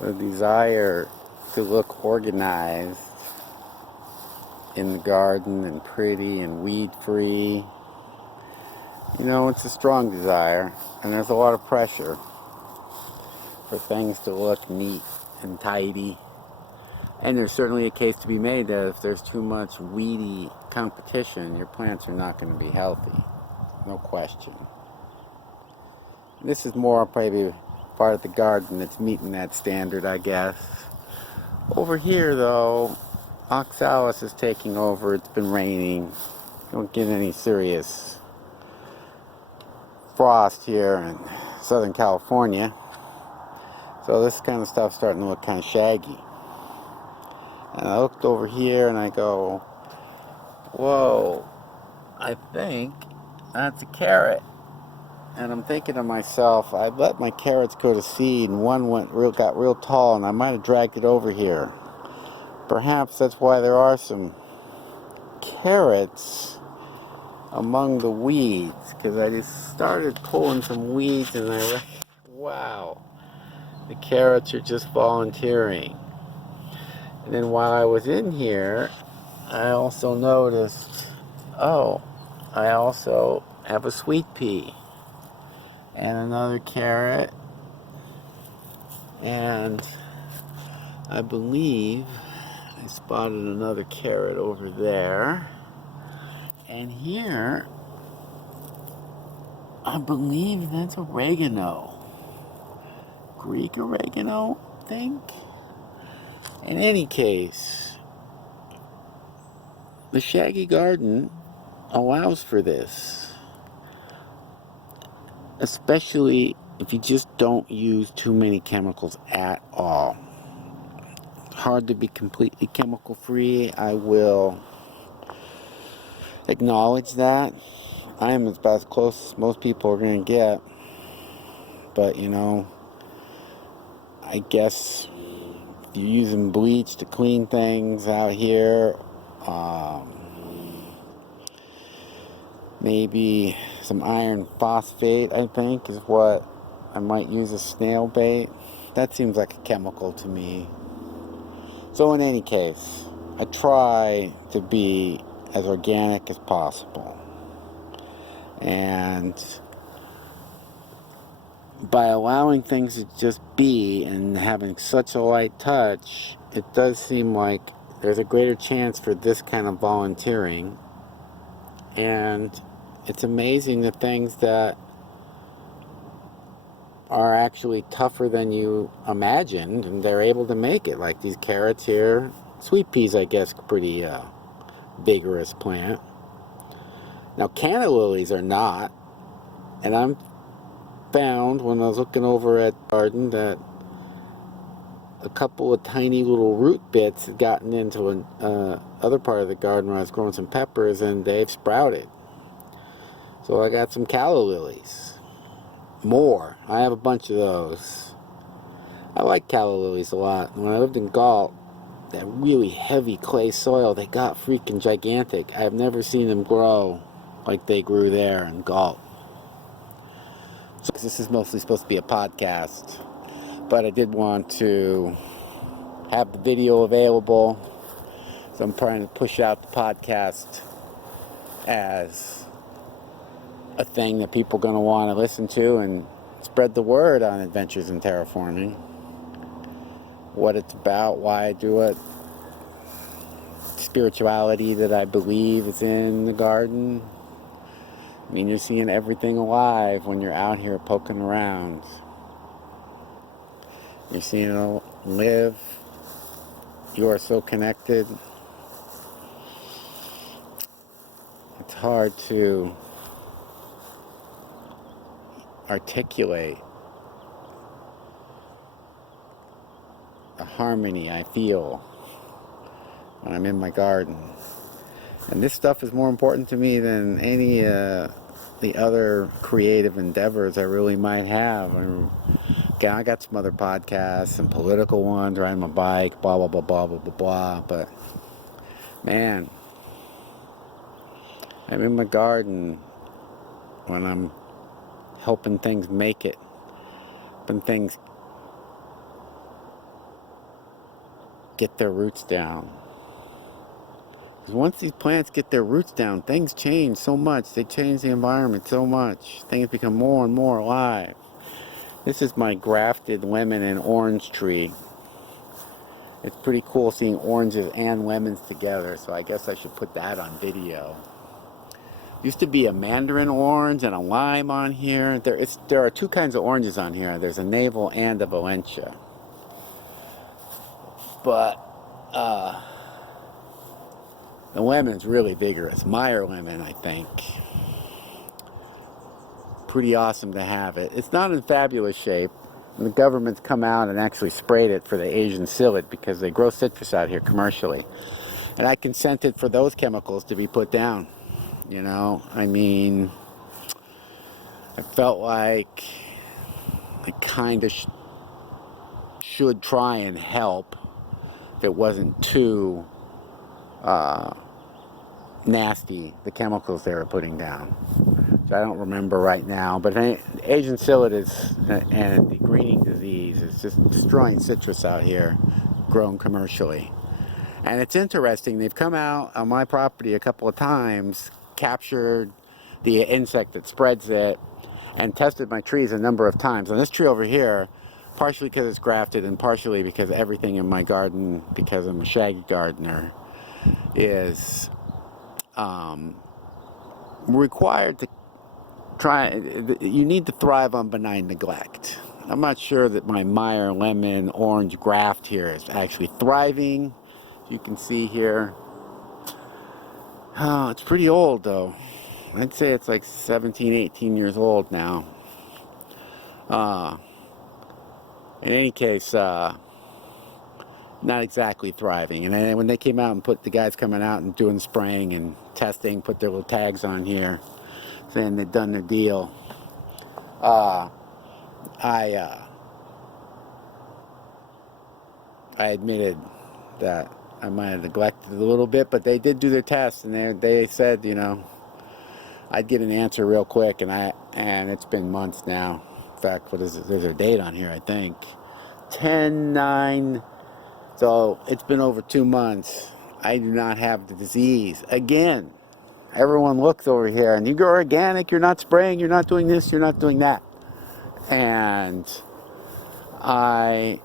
The desire to look organized in the garden and pretty and weed free. You know, it's a strong desire, and there's a lot of pressure for things to look neat and tidy. And there's certainly a case to be made that if there's too much weedy competition, your plants are not going to be healthy. No question. This is more probably part of the garden that's meeting that standard, I guess. Over here, though, oxalis is taking over. It's been raining. Don't get any serious frost here in Southern California. So this kind of stuff's starting to look kind of shaggy. And I looked over here and I go, whoa, I think that's a carrot. And I'm thinking to myself, I let my carrots go to seed and one got real tall and I might have dragged it over here. Perhaps that's why there are some carrots among the weeds, because I just started pulling some weeds and wow, the carrots are just volunteering. And then while I was in here, I also noticed, oh, I also have a sweet pea and another carrot, and I believe I spotted another carrot over there. And here, I believe that's oregano. Greek oregano, I think. In any case, the shaggy garden allows for this. Especially if you just don't use too many chemicals at all. It's hard to be completely chemical free. I will acknowledge that. I am about as close as most people are going to get. But, you know, I guess if you're using bleach to clean things out here, maybe some iron phosphate, I think, is what I might use as snail bait. That seems like a chemical to me. So in any case, I try to be as organic as possible. And by allowing things to just be and having such a light touch, it does seem like there's a greater chance for this kind of volunteering. And it's amazing the things that are actually tougher than you imagined, and they're able to make it. Like these carrots here. Sweet peas, I guess, pretty vigorous plant. Now, canna lilies are not. And I'm found when I was looking over at the garden that a couple of tiny little root bits had gotten into an other part of the garden where I was growing some peppers, and they've sprouted. So I got some calla lilies. More. I have a bunch of those. I like calla lilies a lot. When I lived in Galt, that really heavy clay soil, they got freaking gigantic. I've never seen them grow like they grew there in Galt. So this is mostly supposed to be a podcast, but I did want to have the video available, so I'm trying to push out the podcast as a thing that people are going to want to listen to and spread the word on Adventures in Terraforming. What it's about, why I do it, spirituality that I believe is in the garden. I mean, you're seeing everything alive when you're out here poking around. You're seeing it live. You are so connected. It's hard to articulate the harmony I feel when I'm in my garden. And this stuff is more important to me than any the other creative endeavors I really might have. I got some other podcasts, some political ones, riding my bike, blah, blah, blah, blah, blah, blah, blah. But, man, I'm in my garden when I'm helping things make it, helping things get their roots down. Because once these plants get their roots down, things change so much. They change the environment so much. Things become more and more alive. This is my grafted lemon and orange tree. It's pretty cool seeing oranges and lemons together, so I guess I should put that on video. Used to be a mandarin orange and a lime on here. There are two kinds of oranges on here. There's a navel and a Valencia. But the lemon's really vigorous. Meyer lemon, I think. Pretty awesome to have it. It's not in fabulous shape. The government's come out and actually sprayed it for the Asian psyllid because they grow citrus out here commercially. And I consented for those chemicals to be put down. You know, I mean, I felt like I kind of should try and help if it wasn't too nasty, the chemicals they were putting down. So I don't remember right now, but Asian psyllid and the greening disease is just destroying citrus out here, grown commercially. And it's interesting, they've come out on my property a couple of times, captured the insect that spreads it, and tested my trees a number of times. And this tree over here, partially because it's grafted and partially because everything in my garden, because I'm a shaggy gardener, is required to try. You need to thrive on benign neglect. I'm not sure that my Meyer lemon orange graft here is actually thriving. You can see here. Oh, it's pretty old though. I'd say it's like 17, 18 years old now. In any case, not exactly thriving. And then when they came out and the guys coming out and doing spraying and testing, put their little tags on here saying they'd done their deal. I admitted that I might have neglected it a little bit, but they did do their tests, and they said, you know, I'd get an answer real quick, and it's been months now. In fact, what is it? There's a date on here, I think. 10/9. So it's been over 2 months. I do not have the disease. Again, everyone looks over here, and you go organic, you're not spraying, you're not doing this, you're not doing that. And I'm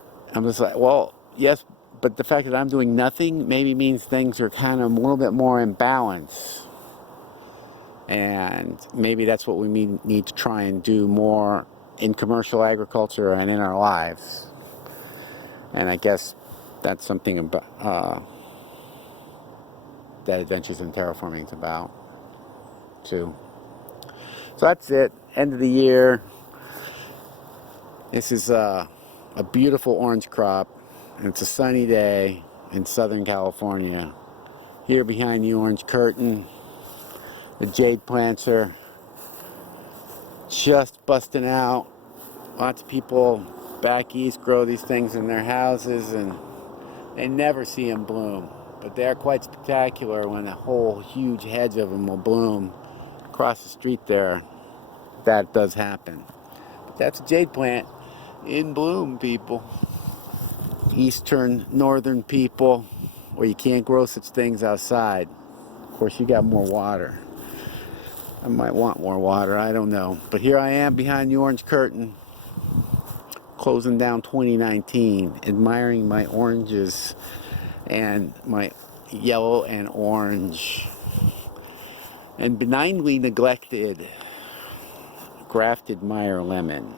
just like, well, yes, but the fact that I'm doing nothing maybe means things are kind of a little bit more in balance. And maybe that's what we need to try and do more in commercial agriculture and in our lives. And I guess that's something about that Adventures in Terraforming is about too. So that's it. End of the year. This is a beautiful orange crop, and it's a sunny day in Southern California. Here behind the orange curtain, the jade plants are just busting out. Lots of people back east grow these things in their houses, and they never see them bloom. But they're quite spectacular when a whole huge hedge of them will bloom. Across the street there, that does happen. But that's a jade plant in bloom, people. Eastern, northern people, where you can't grow such things outside. Of course, you got more water. I might want more water, I don't know. But here I am behind the orange curtain, closing down 2019, admiring my oranges and my yellow and orange and benignly neglected grafted Meyer lemon.